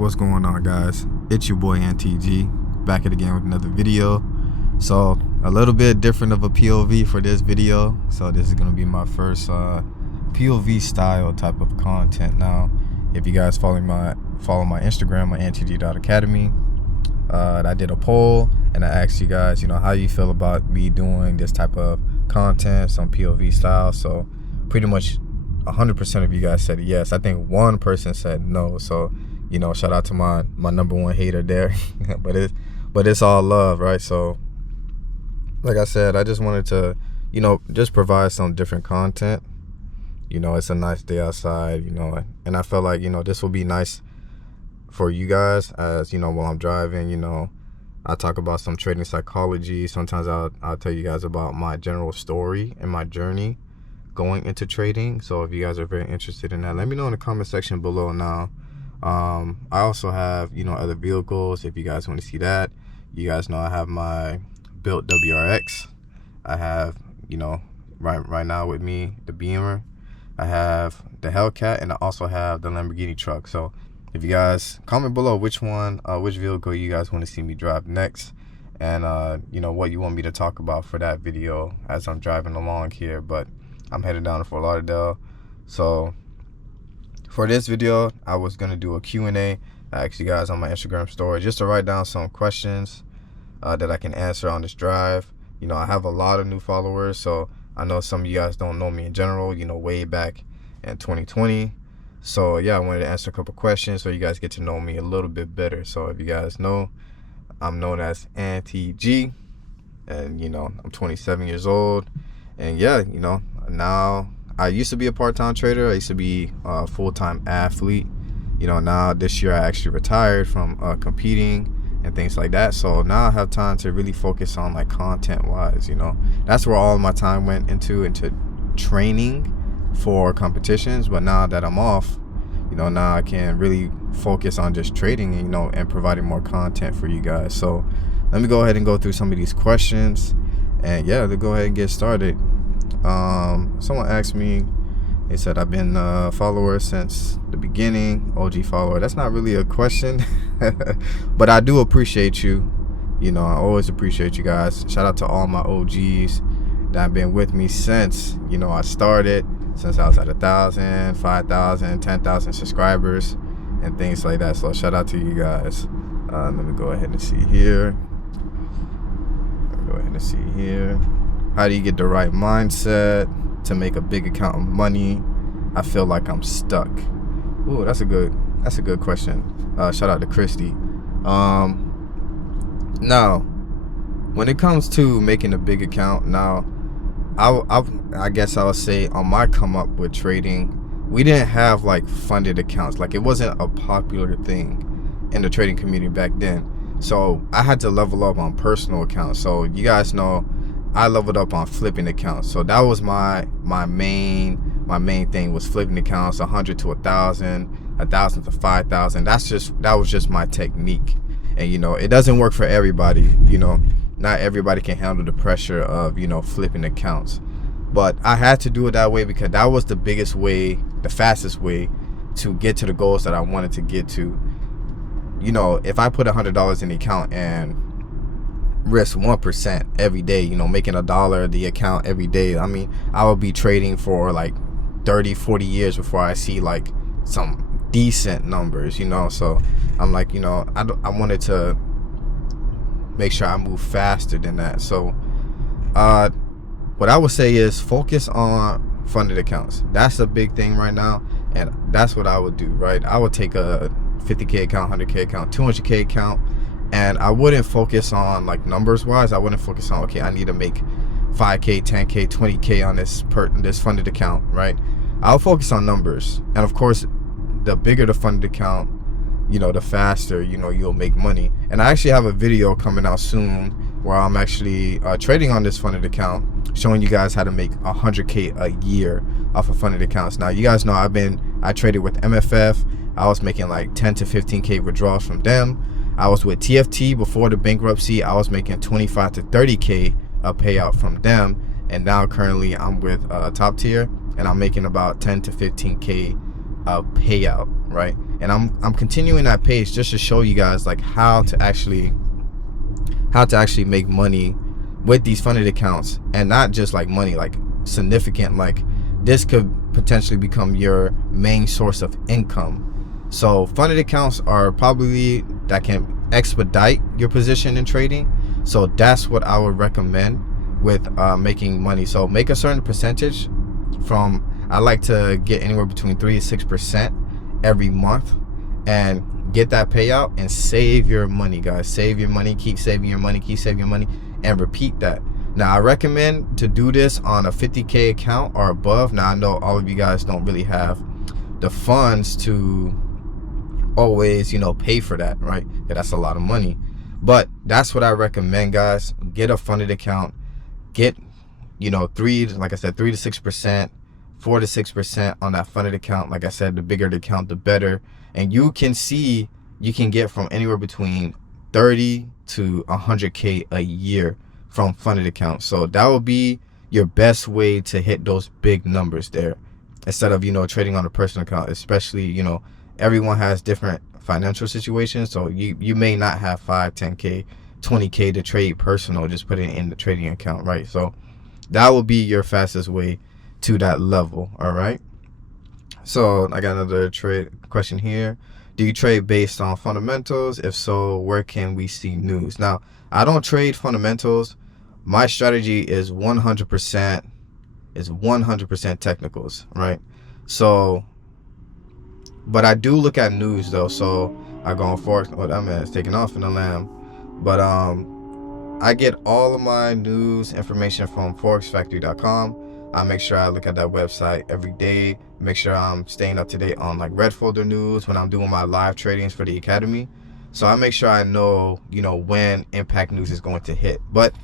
what's going on, guys? It's your boy NTG, back at again with another video. So a little bit different of a POV for this video. So this is gonna be my first POV style type of content. Now, if you guys follow my Instagram, my ntg.academy, I did a poll and I asked you guys, how you feel about me doing this type of content, some POV style. So pretty much 100% of you guys said yes. I think one person said no. So shout out to my number one hater there. but it's all love, right? So like I said, I just wanted to just provide some different content. It's a nice day outside, and I felt like this will be nice for you guys, as while I'm driving. I talk about some trading psychology. Sometimes I'll tell you guys about my general story and my journey going into trading. So if you guys are very interested in that, let me know in the comment section below. Now I also have other vehicles. If you guys want to see that, you guys know I have my built WRX. I have right now with me the Beamer. I have the Hellcat, and I also have the Lamborghini truck. So if you guys comment below which vehicle you guys want to see me drive next, and what you want me to talk about for that video as I'm driving along here. But I'm headed down to Fort Lauderdale. So for this video, I was gonna do a Q&A. I asked you guys on my Instagram story just to write down some questions that I can answer on this drive. I have a lot of new followers, so I know some of you guys don't know me in general, way back in 2020. So yeah, I wanted to answer a couple questions so you guys get to know me a little bit better. So if you guys know, I'm known as NTG, and I'm 27 years old. And yeah, now I used to be a part-time trader. I used to be a full-time athlete. Now this year I actually retired from competing and things like that. So now I have time to really focus on like content-wise. That's where all my time went into training for competitions. But now that I'm off, now I can really focus on just trading, and providing more content for you guys. So let me go ahead and go through some of these questions, and yeah, let's go ahead and get started. Someone asked me, they said I've been a follower since the beginning, OG follower. That's not really a question, but I do appreciate you. I always appreciate you guys. Shout out to all my OGs that have been with me since I started, since I was at 1,000, 5,000, 10,000 subscribers and things like that. So shout out to you guys. Let me go ahead and see here. How do you get the right mindset to make a big account of money? I feel like I'm stuck. Ooh, that's a good question. Shout out to Christy. Now, when it comes to making a big account, now I guess I would say on my come up with trading, we didn't have like funded accounts. Like, it wasn't a popular thing in the trading community back then. So I had to level up on personal accounts. So you guys know I leveled up on flipping accounts. So that was my main thing, was flipping accounts, 100 to 1,000, 1,000 to 5,000. That was just my technique. And it doesn't work for everybody. Not everybody can handle the pressure of flipping accounts. But I had to do it that way because that was the biggest way, the fastest way to get to the goals that I wanted to get to. If I put $100 in the account and risk 1% every day, making $1 the account every day, I mean, I would be trading for like 30-40 years before I see like some decent numbers. So I'm like, I wanted to make sure I move faster than that. So what I would say is focus on funded accounts. That's a big thing right now, and that's what I would do, right? I would take a 50K account, 100K account, 200K account, and I wouldn't focus on like numbers wise. I wouldn't focus on, okay, I need to make 5K, 10K, 20K on this funded account, right? I'll focus on numbers. And of course, the bigger the funded account, the faster, you'll make money. And I actually have a video coming out soon where I'm actually trading on this funded account, showing you guys how to make 100K a year off of funded accounts. Now, you guys know I traded with MFF. I was making like 10 to 15K withdrawals from them. I was with TFT before the bankruptcy. I was making 25 to 30K a payout from them. And now currently I'm with Top Tier, and I'm making about 10 to 15K a payout, right? And I'm continuing that page just to show you guys like how to actually make money with these funded accounts, and not just like money, like significant, like this could potentially become your main source of income. So funded accounts are probably that can expedite your position in trading. So that's what I would recommend with making money. So make a certain percentage from, I like to get anywhere between 3 to 6% every month, and get that payout and save your money, guys. Save your money, keep saving your money, keep saving your money, and repeat that. Now I recommend to do this on a 50K account or above. Now I know all of you guys don't really have the funds to always, pay for that, right? Yeah, that's a lot of money, but that's what I recommend, guys. Get a funded account, get 3 to 6%, 4 to 6% on that funded account. Like I said, the bigger the account, the better. And you can see you can get from anywhere between 30 to 100K a year from funded accounts. So that will be your best way to hit those big numbers there, instead of trading on a personal account. Especially, everyone has different financial situations, so you may not have 5, 10K, 20K to trade personal. Just put it in the trading account, right? So that will be your fastest way to that level. All right, so I got another trade question here. Do you trade based on fundamentals? If so, where can we see news? Now, I don't trade fundamentals. My strategy is 100% technicals, right? So, but I do look at news though. So I go on Forex. Oh, that man's taking off in the lamb. But I get all of my news information from forexfactory.com. I make sure I look at that website every day, make sure I'm staying up to date on like red folder news when I'm doing my live tradings for the academy. So I make sure I know, when impact news is going to hit. But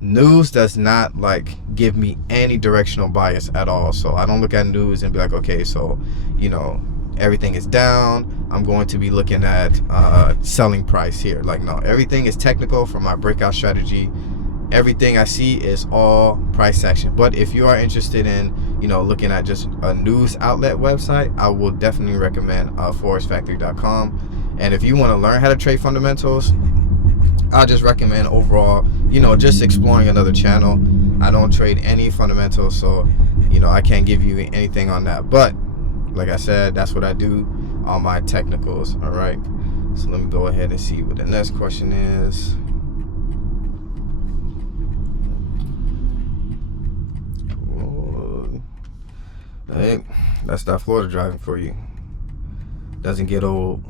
news does not like give me any directional bias at all. So I don't look at news and be like, okay, so everything is down, I'm going to be looking at selling price here. Like, no, everything is technical for my breakout strategy. Everything I see is all price action. But if you are interested in looking at just a news outlet website, I will definitely recommend forexfactory.com. And if you want to learn how to trade fundamentals, I just recommend overall, just exploring another channel. I don't trade any fundamentals, so I can't give you anything on that. But like I said, that's what I do on my technicals. All right, so let me go ahead and see what the next question is. Hey, that's that Florida driving for you. Doesn't get old.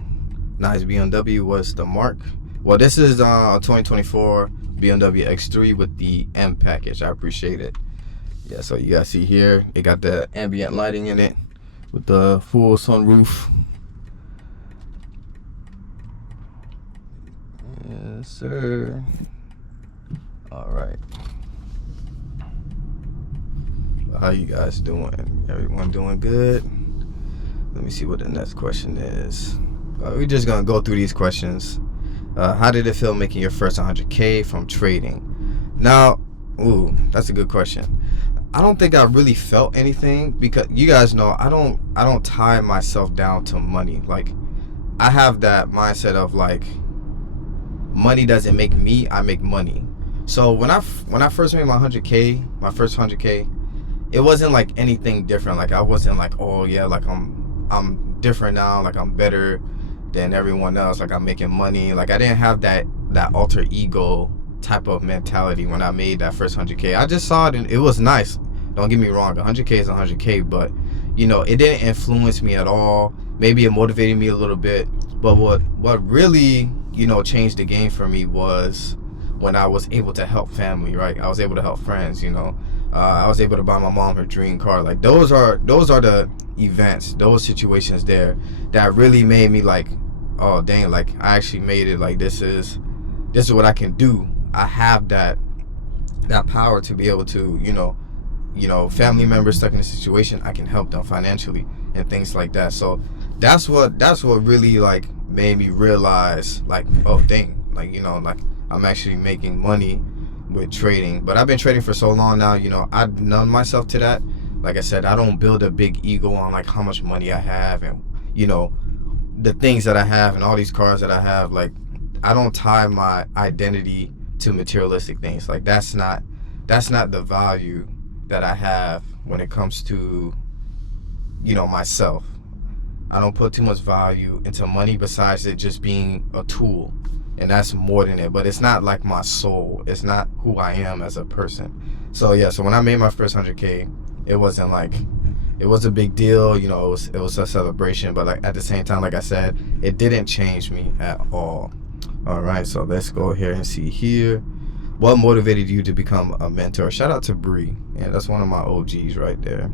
Nice BMW. What's the mark? Well, this is 2024 BMW X3 with the M package. I appreciate it. Yeah, so you guys see here, it got the ambient lighting in it with the full sunroof. Yes, sir. All right. How you guys doing? Everyone doing good? Let me see what the next question is. We're just gonna go through these questions. How did it feel making your first 100K from trading? Now, that's a good question. I don't think I really felt anything, because you guys know I don't tie myself down to money. Like, I have that mindset of like, money doesn't make me, I make money. So when I first made my 100K, my first 100K, it wasn't like anything different. Like, I wasn't like, oh yeah, like I'm different now, like I'm better than everyone else, like I'm making money. Like, I didn't have that alter ego type of mentality when I made that first 100K. I just saw it and it was nice. Don't get me wrong, 100K is 100K, but it didn't influence me at all. Maybe it motivated me a little bit, but what really changed the game for me was when I was able to help family, right? I was able to help friends, I was able to buy my mom her dream car. Like, those are the events, those situations there that really made me like, oh dang, like I actually made it. Like, this is what I can do. I have that power to be able to, family members stuck in a situation, I can help them financially and things like that. So that's what really like made me realize like, oh dang, like like I'm actually making money with trading. But I've been trading for so long now, I've numbed myself to that. like I said, I don't build a big ego on like how much money I have and, you know, the things that I have and all these cars that I have. Like, I don't tie my identity to materialistic things. Like, that's not the value that I have when it comes to, you know, myself. I don't put too much value into money besides it just being a tool. And that's more than it. But it's not like my soul. It's not who I am as a person. So yeah, so when I made my first 100K, it wasn't like, it was a big deal, you know, it was a celebration, but like at the same time, like I said, it didn't change me at all. All right, so let's go here and see here. What motivated you to become a mentor? Shout out to Bree. Yeah, that's one of my OGs right there.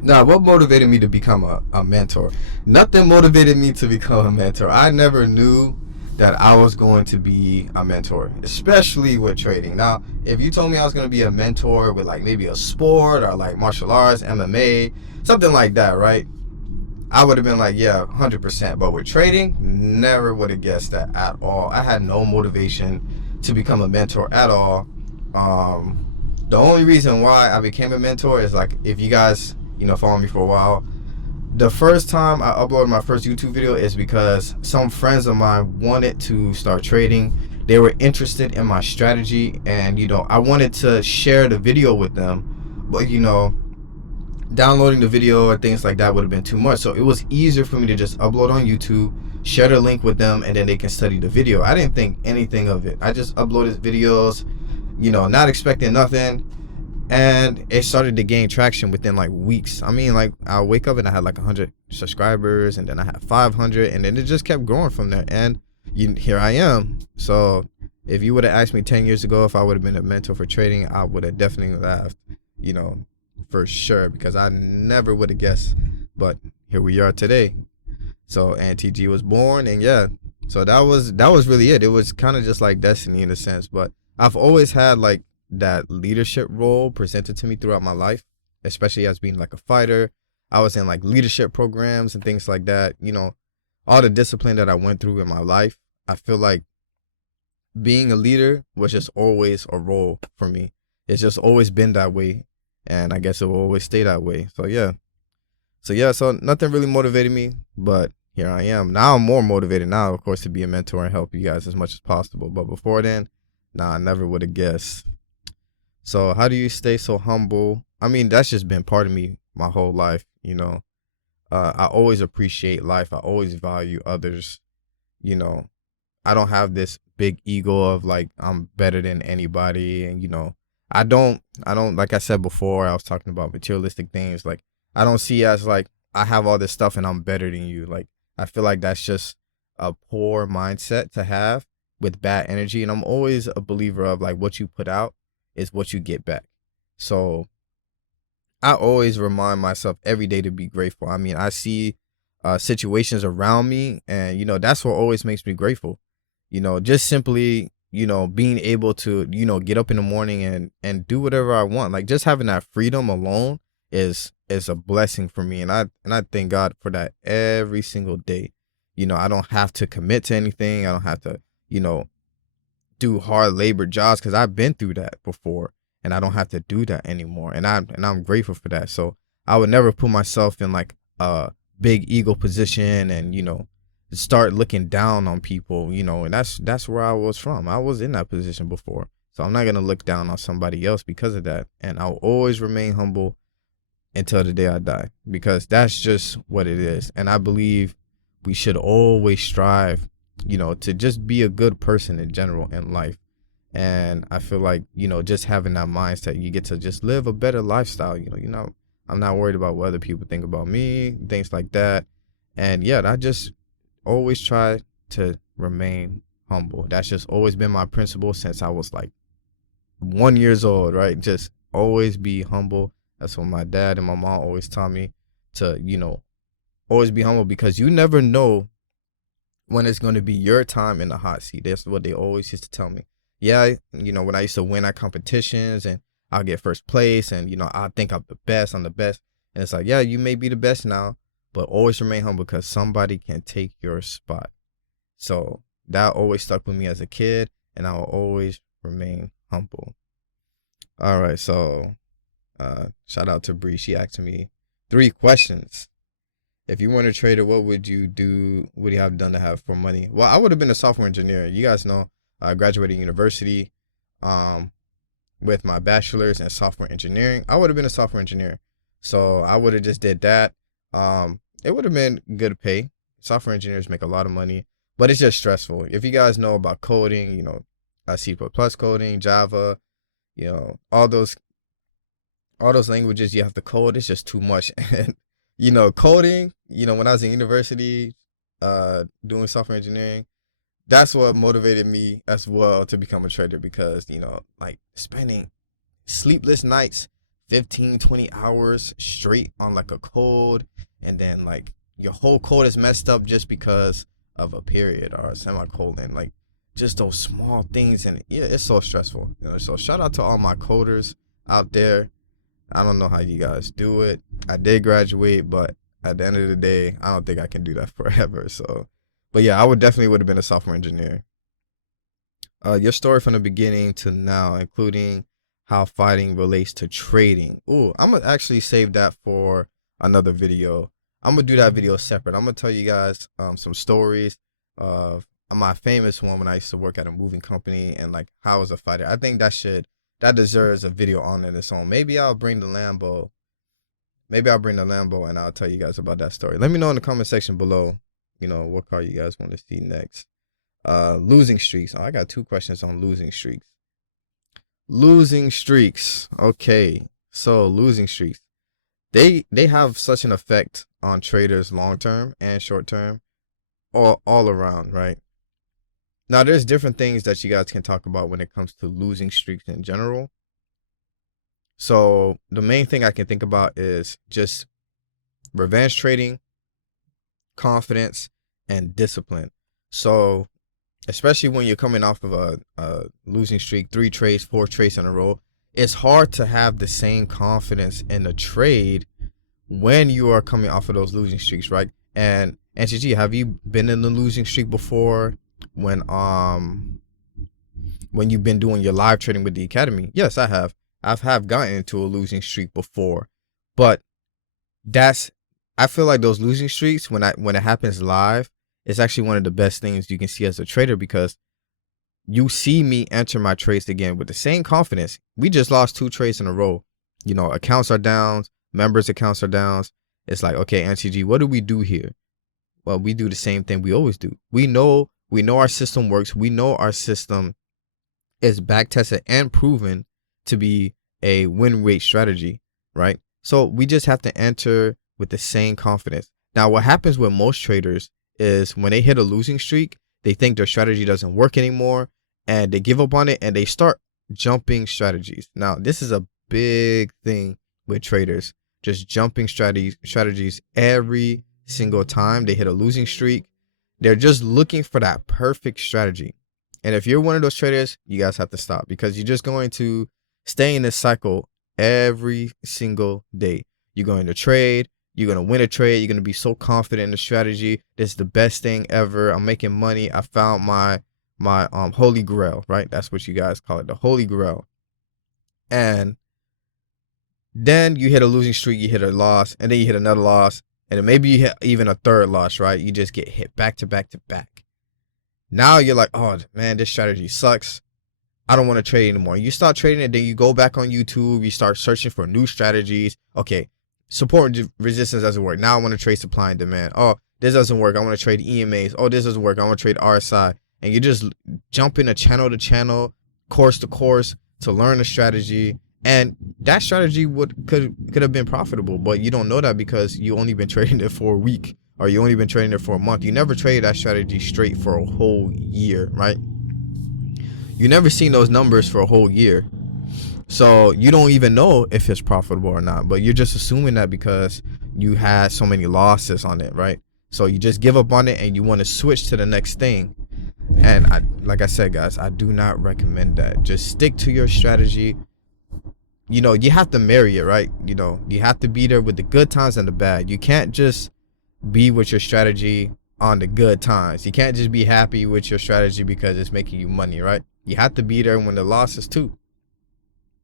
Now, what motivated me to become a mentor? Nothing motivated me to become a mentor. I never knew that I was going to be a mentor, especially with trading. Now, if you told me I was going to be a mentor with like maybe a sport or like martial arts, MMA, something like that, right? I would have been like, yeah, 100%. But with trading, never would have guessed that at all. I had no motivation to become a mentor at all. The only reason why I became a mentor is like, if you guys, you know, follow me for a while, the first time I uploaded my first YouTube video is because some friends of mine wanted to start trading. They were interested in my strategy, and you know, I wanted to share the video with them, but you know, downloading the video or things like that would have been too much. So it was easier for me to just upload on YouTube, share the link with them, and then they can study the video. I didn't think anything of it. I just uploaded videos, you know, not expecting nothing. And it started to gain traction within like weeks. I mean, like, I'll wake up and I had like 100 subscribers, and then I had 500, and then it just kept growing from there. And here I am. So if you would have asked me 10 years ago if I would have been a mentor for trading, I would have definitely laughed, you know, for sure, because I never would have guessed. But here we are today. So NTG was born, and yeah, so that was really it. It was kind of just like destiny in a sense. But I've always had like that leadership role presented to me throughout my life, especially as being like a fighter. I was in like leadership programs and things like that. You know, all the discipline that I went through in my life, I feel like being a leader was just always a role for me. It's just always been that way, and I guess it will always stay that way. So yeah, so nothing really motivated me, but here I am. Now I'm more motivated now, of course, to be a mentor and help you guys as much as possible. But before then, nah, I never would have guessed. So how do you stay so humble? I mean, that's just been part of me my whole life, you know. I always appreciate life. I always value others. You know, I don't have this big ego of like I'm better than anybody. And, you know, I don't, like I said before, I was talking about materialistic things. Like, I don't see as like I have all this stuff and I'm better than you. Like, I feel like that's just a poor mindset to have with bad energy. And I'm always a believer of like what you put out is what you get back. So I always remind myself every day to be grateful. I mean, I see situations around me, and, you know, that's what always makes me grateful. You know, just simply, you know, being able to, you know, get up in the morning and do whatever I want. Like, just having that freedom alone is a blessing for me. And I thank God for that every single day. You know, I don't have to commit to anything. I don't have to, you know, do hard labor jobs, because I've been through that before, and I don't have to do that anymore. And I'm grateful for that. So I would never put myself in like a big ego position and, you know, start looking down on people, you know. And that's where I was from. I was in that position before. So I'm not going to look down on somebody else because of that. And I'll always remain humble until the day I die, because that's just what it is. And I believe we should always strive, you know, to just be a good person in general in life. And I feel like, you know, just having that mindset, you get to just live a better lifestyle. You know, I'm not worried about what other people think about me, things like that. And yeah, I just always try to remain humble. That's just always been my principle since I was like 1 year old, right? Just always be humble. That's what my dad and my mom always taught me, to, you know, always be humble, because you never know when it's going to be your time in the hot seat. That's what they always used to tell me. Yeah, you know, when I used to win at competitions and I'll get first place, and, you know, I think I'm the best. And it's like, yeah, you may be the best now, but always remain humble, because somebody can take your spot. So that always stuck with me as a kid, and I will always remain humble. All right, so Shout out to Bree. She asked me 3 questions. If you weren't a trader, what would you do? What would you have done to have for money? Well, I would have been a software engineer. You guys know I graduated university with my bachelor's in software engineering. I would have been a software engineer. So I would have just did that. It would have been good pay. Software engineers make a lot of money, but it's just stressful. If you guys know about coding, you know, C++ coding, Java, you know, all those languages you have to code, it's just too much. And you know, coding, you know, when I was in university doing software engineering, that's what motivated me as well to become a trader, because, you know, like spending sleepless nights, 15-20 hours straight on like a code, and then like your whole code is messed up just because of a period or a semicolon, like just those small things. And yeah, it's so stressful, you know. So shout out to all my coders out there. I don't know how you guys do it. I did graduate, but at the end of the day, I don't think I can do that forever. So, but yeah, I would have been a software engineer. Your story from the beginning to now, including how fighting relates to trading. Ooh, I'm gonna actually save that for another video. I'm gonna do that video separate. I'm gonna tell you guys some stories of my famous one when I used to work at a moving company, and like how I was a fighter. I think that deserves a video on its own. Maybe I'll bring the Lambo. And I'll tell you guys about that story. Let me know in the comment section below, you know, what car you guys want to see next. Losing streaks. Oh, I got 2 questions on losing streaks. Losing streaks. Okay. So losing streaks. They have such an effect on traders long term and short term, all around, right? Now, there's different things that you guys can talk about when it comes to losing streaks in general. So the main thing I can think about is just revenge trading, confidence, and discipline. So especially when you're coming off of a losing streak, 3 trades, 4 trades in a row, it's hard to have the same confidence in the trade when you are coming off of those losing streaks, right? And NTG, have you been in the losing streak before? When you've been doing your live trading with the academy? Yes, I have. I've gotten into a losing streak before, but I feel like those losing streaks, when it happens live, it's actually one of the best things you can see as a trader, because you see me enter my trades again with the same confidence. We just lost 2 trades in a row. You know, accounts are down, members' accounts are down. It's like, okay, NTG, what do we do here? Well, we do the same thing we always do. We know our system works. We know our system is back tested and proven to be a win rate strategy, right? So we just have to enter with the same confidence. Now, what happens with most traders is when they hit a losing streak, they think their strategy doesn't work anymore, and they give up on it and they start jumping strategies. Now, this is a big thing with traders, just jumping strategies every single time they hit a losing streak. They're just looking for that perfect strategy. And if you're one of those traders, you guys have to stop, because you're just going to stay in this cycle every single day. You're going to trade. You're going to win a trade. You're going to be so confident in the strategy. This is the best thing ever. I'm making money. I found my holy grail, right? That's what you guys call it, the holy grail. And then you hit a losing streak, you hit a loss, and then you hit another loss, and then maybe you hit even a third loss, right? You just get hit back to back to back. Now you're like, oh man, this strategy sucks. I don't want to trade anymore. You start trading, and then you go back on YouTube. You start searching for new strategies. Okay, support and resistance doesn't work. Now I want to trade supply and demand. Oh, this doesn't work. I want to trade EMAs. Oh, this doesn't work. I want to trade RSI. And you just jump in a channel to channel, course to course to learn a strategy. And that strategy could have been profitable, but you don't know that because you only been trading it for a week, or you only been trading it for a month. You never traded that strategy straight for a whole year, right? You never seen those numbers for a whole year. So you don't even know if it's profitable or not, but you're just assuming that because you had so many losses on it, right? So you just give up on it and you want to switch to the next thing. And like I said, guys, I do not recommend that. Just stick to your strategy. You know, you have to marry it, right? You know, you have to be there with the good times and the bad. You can't just be with your strategy on the good times. You can't just be happy with your strategy because it's making you money, right? You have to be there when the losses too.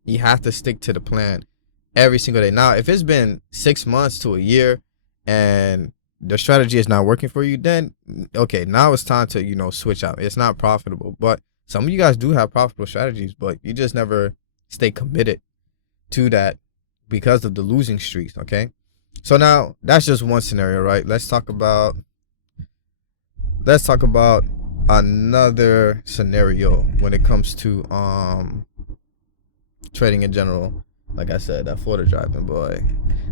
You have to stick to the plan. every single day. Now, if it's been 6 months to a year and the strategy is not working for you, then okay, now it's time to, switch out. It's not profitable. But some of you guys do have profitable strategies, but you just never stay committed to that because of the losing streaks. Okay, so now that's just one scenario, right? Let's talk about another scenario when it comes to trading in general. Like I said, that Florida driving, boy,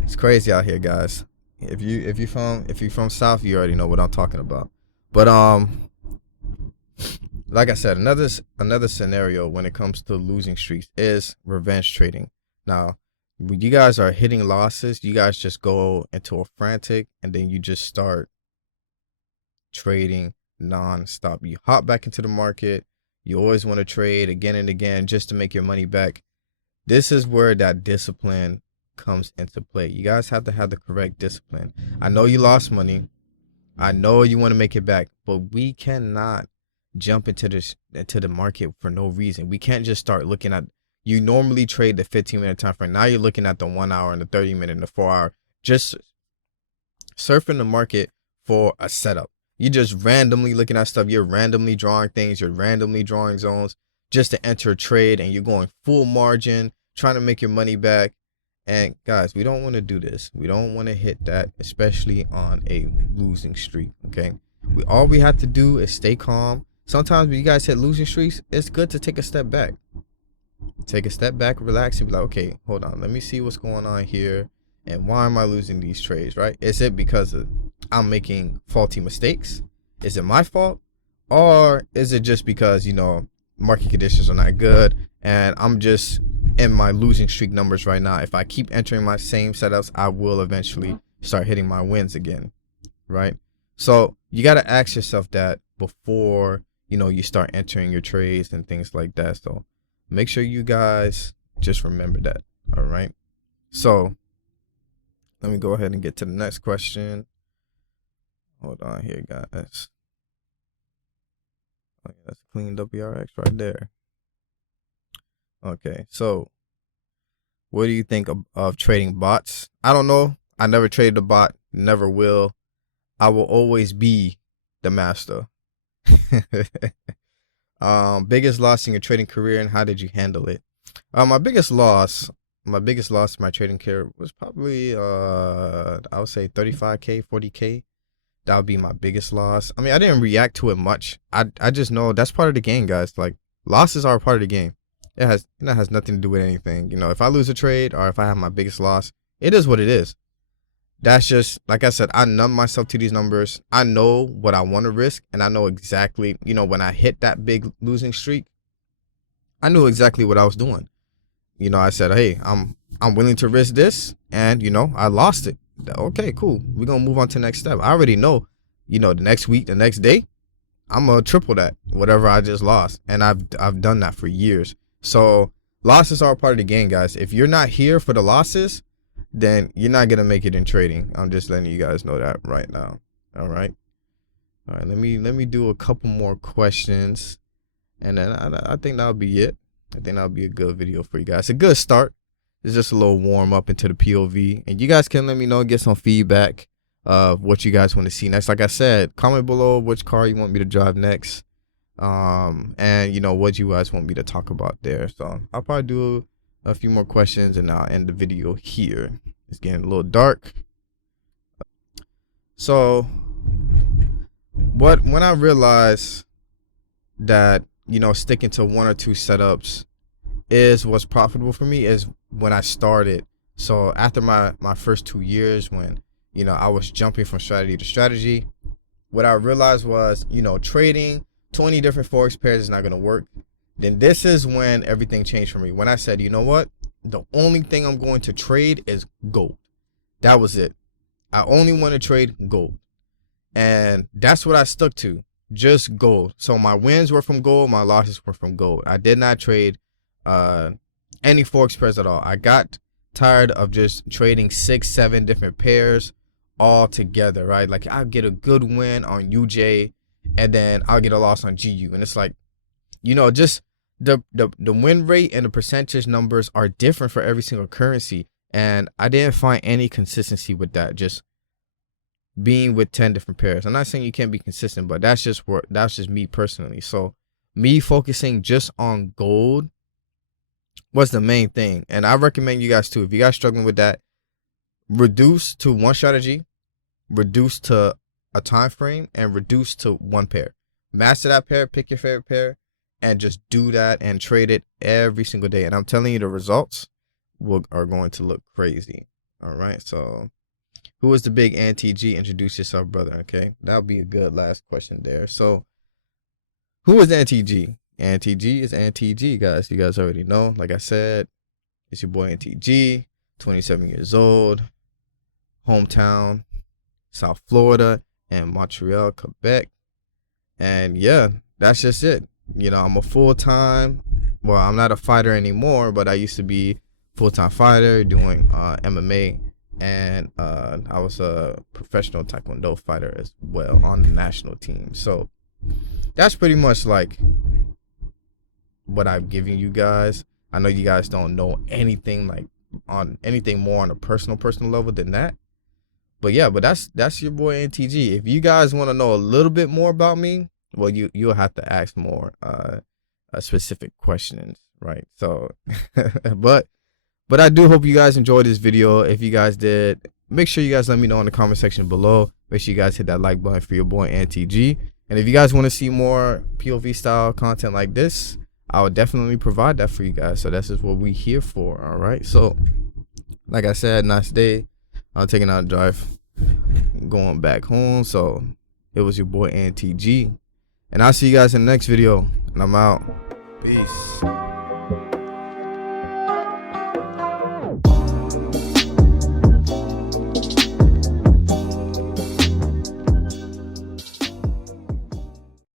it's crazy out here, guys. If you from South, you already know what I'm talking about. But like I said, another scenario when it comes to losing streaks is revenge trading. Now, when you guys are hitting losses, you guys just go into a frantic and then you just start trading non-stop. You hop back into the market. You always want to trade again and again just to make your money back. This is where that discipline comes into play. You guys have to have the correct discipline. I know you lost money. I know you want to make it back, but we cannot jump into the market for no reason. We can't just start looking at, you normally trade the 15-minute time frame. Now you're looking at the 1 hour and the 30-minute and the 4 hour, just surfing the market for a setup. You're just randomly looking at stuff. You're randomly drawing things. You're randomly drawing zones just to enter a trade, and you're going full margin, trying to make your money back. And guys, we don't want to do this. We don't want to hit that, especially on a losing streak. Okay, all we have to do is stay calm. Sometimes when you guys hit losing streaks, it's good to take a step back. Take a step back, relax, and be like, okay, hold on, let me see what's going on here, and why am I losing these trades, right? Is it because I'm making faulty mistakes? Is it my fault? Or is it just because, market conditions are not good and I'm just in my losing streak numbers right now? If I keep entering my same setups, I will eventually start hitting my wins again, right? So you got to ask yourself that before, you start entering your trades and things like that. So make sure you guys just remember that. All right. So let me go ahead and get to the next question. Hold on here, guys. Oh, yeah, that's a clean WRX right there. Okay, so what do you think of trading bots? I don't know. I never traded a bot, never will. I will always be the master. Biggest loss in your trading career, and how did you handle it? My biggest loss in my trading career was probably I would say 35K, 40K. That would be my biggest loss. I mean, I didn't react to it much. I just know that's part of the game, guys. Like, losses are a part of the game. It has nothing to do with anything. If I lose a trade or if I have my biggest loss, it is what it is. That's just, like I said, I numb myself to these numbers. I know what I want to risk, and I know exactly, when I hit that big losing streak, I knew exactly what I was doing. I said, hey, I'm willing to risk this, and I lost it. Okay, cool. We're gonna move on to the next step. I already know, the next week, the next day, I'm gonna triple that, whatever I just lost. And I've done that for years. So losses are a part of the game, guys. If you're not here for the losses, then you're not gonna make it in trading. I'm just letting you guys know that right now. All right. Let me do a couple more questions, and then I think that'll be it. I think that'll be a good video for you guys. A good start. It's just a little warm up into the POV, and you guys can let me know, get some feedback of what you guys want to see next. Like I said, comment below which car you want me to drive next, and what you guys want me to talk about there. So I'll probably do a few more questions, and I'll end the video here. It's getting a little dark. So when I realized that sticking to 1 or 2 setups is what's profitable for me is when I started. So after my first 2 years, when I was jumping from strategy to strategy, what I realized was trading 20 different forex pairs is not going to work. Then this is when everything changed for me, when I said, what, the only thing I'm going to trade is gold. That was it. I only want to trade gold, and that's what I stuck to, just gold. So my wins were from gold, my losses were from gold. I did not trade any forex pairs at all. I got tired of just trading 6-7 different pairs all together, right? Like, I'll get a good win on UJ, and then I'll get a loss on GU, and it's like, just the win rate and the percentage numbers are different for every single currency. And I didn't find any consistency with that, just being with 10 different pairs. I'm not saying you can't be consistent, but that's just me personally. So me focusing just on gold was the main thing. And I recommend you guys too, if you guys struggling with that, reduce to one strategy, reduce to a time frame, and reduce to one pair. Master that pair, pick your favorite pair, and just do that and trade it every single day. And I'm telling you, the results are going to look crazy. All right, so who is the big NTG? Introduce yourself, brother. Okay, that'll be a good last question there. So who is NTG? NTG is NTG, guys. You guys already know. Like I said, it's your boy NTG, 27 years old, hometown South Florida and Montreal, Quebec. And yeah, that's just it. You know, I'm a full-time, well, I'm not a fighter anymore, but I used to be full-time fighter doing MMA, and I was a professional Taekwondo fighter as well on the national team. So that's pretty much like what I'm giving you guys. I know you guys don't know anything like on anything more on a personal level than that. But yeah, but that's your boy NTG. If you guys want to know a little bit more about me, well, you'll have to ask more specific questions, right? So but I do hope you guys enjoyed this video. If you guys did, make sure you guys let me know in the comment section below. Make sure you guys hit that like button for your boy NTG. And if you guys want to see more POV style content like this, I would definitely provide that for you guys. So this is what we here for. All right, so like I said, nice day. I'm taking out a drive, going back home. So it was your boy NTG, and I'll see you guys in the next video, and I'm out. Peace.